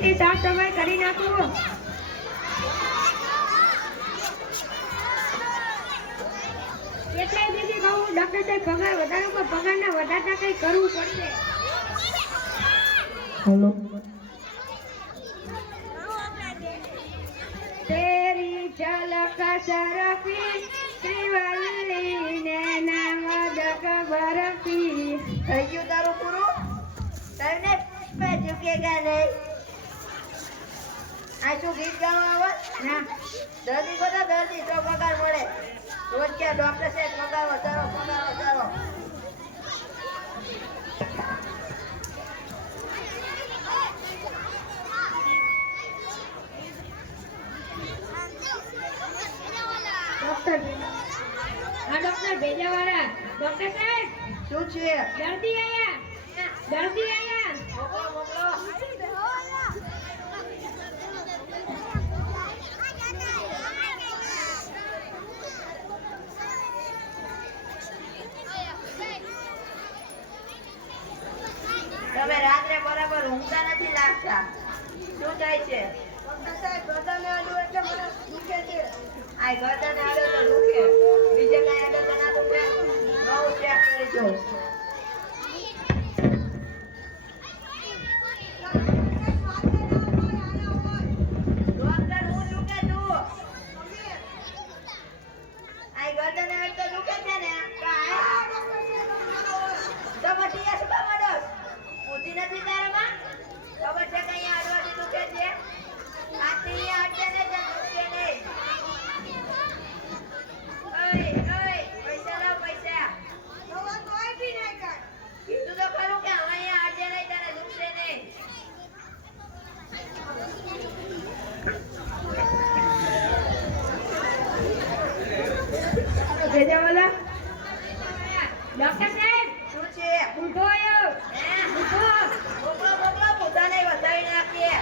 અહીંયાથી સાફ સફાઈ કરી નાખો. એટલે દીદી કહું ડોક્ટર સાહેબ પગાર વધારો પણ પગારના વધારતા કંઈ કરવું પડશે. હેલો. તેરી ઝલક સરફી શ્રીવલ્લી ને નામદક બરફી થઈ ગયું તારું પૂરું. તને પે ઝુકેગા નહીં આ શું ગીત ગાવા આવે? ના. દર્દી બધા દર્દી તો પગાર મળે. રોજ ક્યાં ડોક્ટર સાહેબ પગાર વધારો પગાર વધારો ડોક્ટર હા ડોક્ટર ભેજાવાળા. ડોક્ટર સાહેબ શું છે? દર્દી આયા દર્દી આયા મોકલો મોકલો તમે રાત્રે નથી લાગતા. શું થાય છે? આ ગરદન આડો તો દુખે. બીજે કઈ આડો તો ના દુખે. બહુ ચેક કરી જો ડોક્ટર હું દુખે તું આ ગરદન આડો તો દુખે છે ને કાંઈ તો પછી આ શું કામ અડોસ? બુદ્ધિ નથી તારામાં? ખબર છે કે અહીંયા અડવાથી દુખે છે? હાથથી અહીંયા અડશે ને તો દુખશે નહીં. ઓય, ઓય, પૈસા લાવ, પૈસા. કીધું તો ખરું કે હવે અહીંયા અડશે નહીં, તને દુખશે નહીં. ભેજાવાળા ડોક્ટર સાહેબ શું છે? ઉઠો આયો હે? ઉઠો મોકલો, મોકલો, બધાને વધાવી નાખીએ.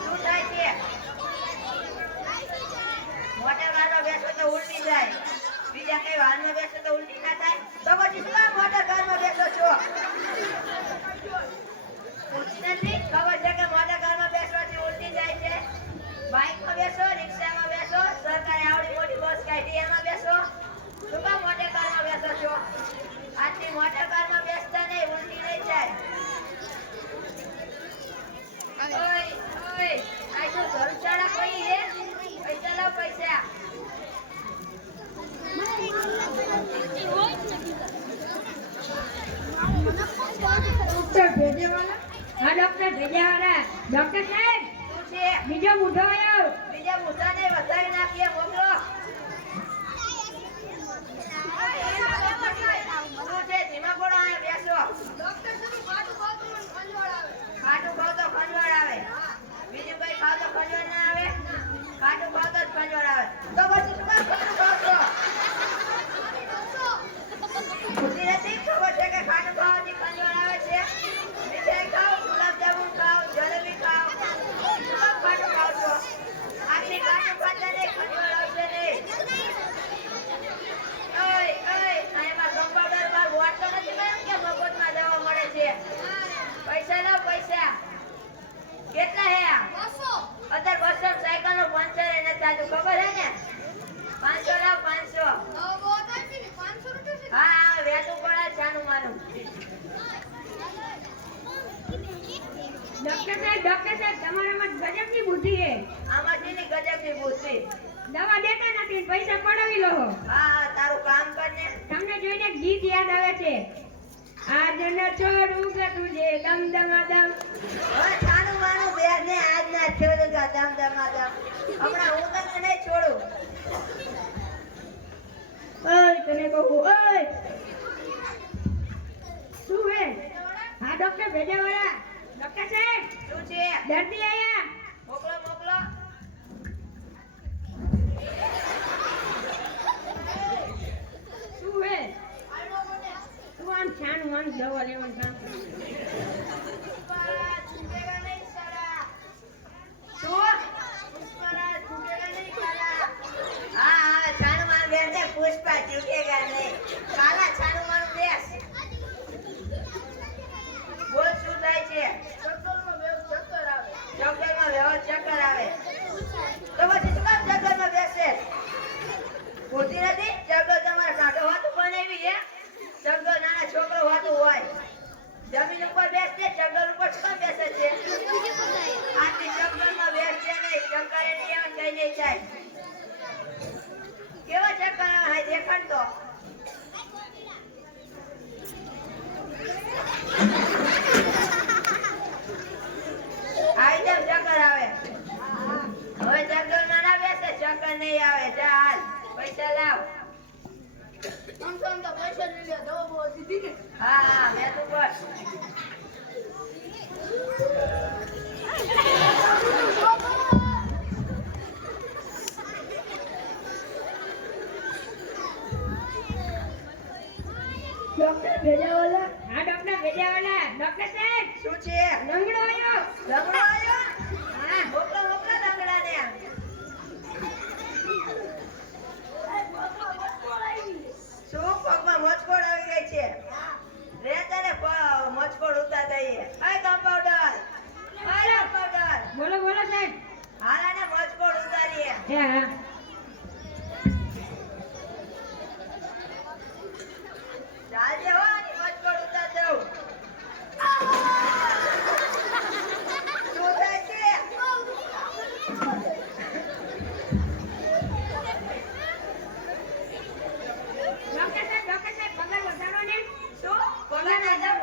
શું થાય છે? મોટા કારમાં બેસો તો ઉલટી જાય બીજા કઈ વારમાં બેસો બેસો નથી? ખબર છે કે મોટા કારમાં બેસવાથી ઉલટી જાય છે? બાઇકમાં બેસો, રિક્ષામાં બેસો, સરકારે આવડી મોટી બસ કાઢી એમાં બેસો. શું મોટા કારમાં બેસો છો? આજથી મોટા કારમાં બેસતા નહીં ઉલટી નહીં જાય ઓય ઓય આ શું ધરુચાળા કોઈ છે પૈસા લાવ પૈસા ડોક્ટર ભેજાવાળા હા ડોક્ટર ભેજાવાળા ડોક્ટર સાહેબ શું છે બીજો મુઠો આયો બીજા મુદ્દાને વધારી નાખીએ મોકલો ખાટું ખાવ તો ખંજવાળ આવે. બીજું કઈ ખાવ તો ખંજવાળ ના આવે? ખાટું ખાવ તો જ ખંજવાળ આવે. તો પછી શું કામ ખાટું ખાવ છો બુદ્ધિ નથી ખબર છે કે ખાટું ખાવાથી ખંજવાળ આવે છે મીઠાઈ ખાઓ ગુલાબજામુન ખાઓ જલેબી ખાઓ શું કામ ખાટું ખાવ છો આટલી ખાટું ખાતા નહીં ખંજવાળ આવશે નહીં ઓય ઓય આ એમાં કમ્પાઉન્ડર બાર વાટતો નથી મેમ કે મફતમાં દવા મળે છે પૈસા લાવ પૈસા કેટલા હે આ અત્યારે બસો સાયકલનું પંચર એ નથી થતું ખબર હે ને પાંચસો લાવ પાંચસો હા હા વેતું પડે જાનું માનું ડોક્ટર સાહેબ ડોક્ટર સાહેબ તમારામાં ગજબની બુદ્ધિ છે આમાં છે ને ગજબની દવા દેતા નથી પૈસા પડાવી લો. હા તારું કામ કર ને તમને જોઈને ગીત યાદ આવે છે. આજ ન છોડું કે તુજે દમ દમ દમ. જાનું માનું બે ને આજ ના છોડું ગા દમ દમ દમ. હમણાં હું તને નહીં છોડું. ઓય તને કહું ઓય. શું હે? હા ડોક્ટર ભેજાવાળા. ડોક્ટર સાહેબ શું છે? દર્દી આયા. આમ દવા લેવાનું કામ શું પગમાં મચકોડ આવી ગઈ છે રે તને પ- મચકોડ ઉતાર દઈએ હાય કમ્પાઉન્ડર હાય કમ્પાઉન્ડર બોલો બોલો સાહેબ હાલાને મચકોડ ઉતારીએ હે હા ચાલજે હો આની મચકોડ ઉતાર દઉં શું થાય છે ડોક્ટર સાહેબ ડોક્ટર સાહેબ પગાર વધારો ને શું પગાર ના દઉં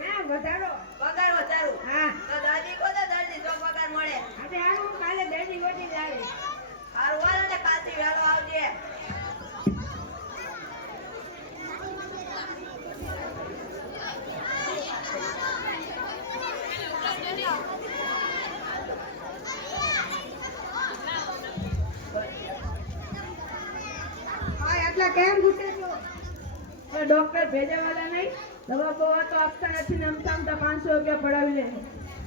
ના વધારો પગાર વધારું હા તો દર્દી કો તો દર્દી તો પગાર મળે આજે હાલ હું કાલે દર્દી ગોતી જ આવીશ હારું હાલો ને કાલથી વહેલો આવજે હા એટલા કેમ ઘૂસે છો એ ડોક્ટર ભેજાવાલા નહીં. દવા બવા તો આપતા નથી ને આમતા આમતા પાંચસો રૂપિયા પડાવી લે.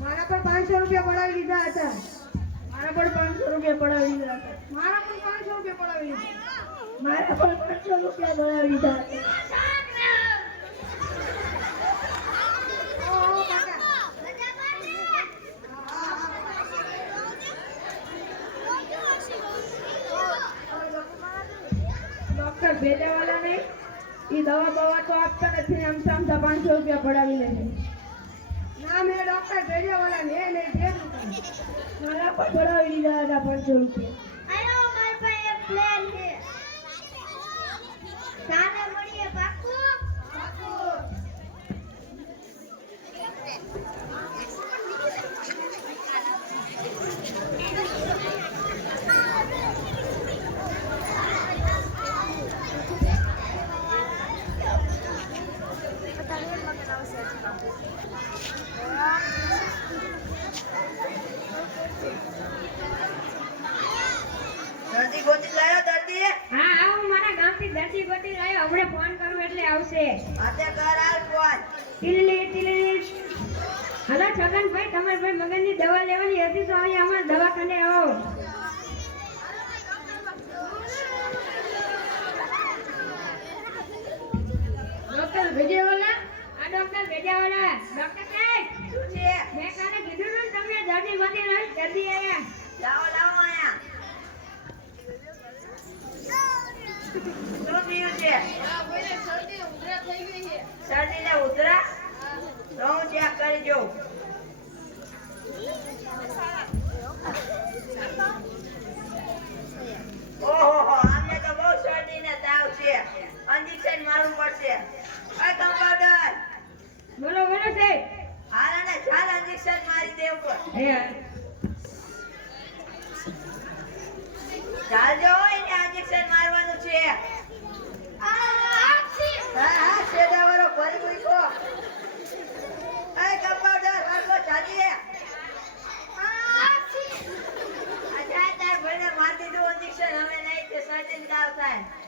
મારા પર પાંચસો રૂપિયા પડાવી લીધા હતા. મારા પર પાંચસો રૂપિયા પડાવી લીધા હતા. મારા પર પાંચસો રૂપિયા પડાવી લીધા મારા પર પાંચસો રૂપિયા પડાવી લીધા હતા કાકા. ડોક્ટર ભેજાવાલા નહીં એ દવા બવા તો આપતા નથી, આમ અમથા પાંચસો રૂપિયા પડાવી લે છે. ના, મેં ડોક્ટર ભેજાવાલા ને નહીં જે મારા પણ પડાવી દીધા હતા પાંચસો રૂપિયા આયો માર પાસે એક પ્લાન છે કાલે મળીએ પાકું દર્દી ગોતી લાયો દર્દી. હા હા હું મારા ગામથી દર્દી ગોતી લાવ્યો હમણે ફોન કરું એટલે આવશે. હાથે કર હાલ ફોન ટીલી. હલો છગનભાઈ તમારે ભાઈ મગજની દવા લેવાની હતી તો અહીંયા અમારા દવાખાને આવો ડોક્ટર ભેજાવાલા આ ડોક્ટર ભેજાવાલા ડોક્ટર સાહેબ શું છે મેં કાલે કીધું ને તમને દર્દી ગોતી લાવી દર્દી આયા લાવો લાવો આયા શું થયું છે? શરદી ને ઉધરા? તો હું ચેક કરી જોઉં. ઓહો આમને તો બહુ શરદી ને તાવ છે. ઇન્જેક્શન મારવું પડશે. ઓય કમ્પાઉન્ડર બોલો બોલો સાહેબ. હાલાને ચાલ ઇન્જેક્શન મારી દેવું ઉપર. 在。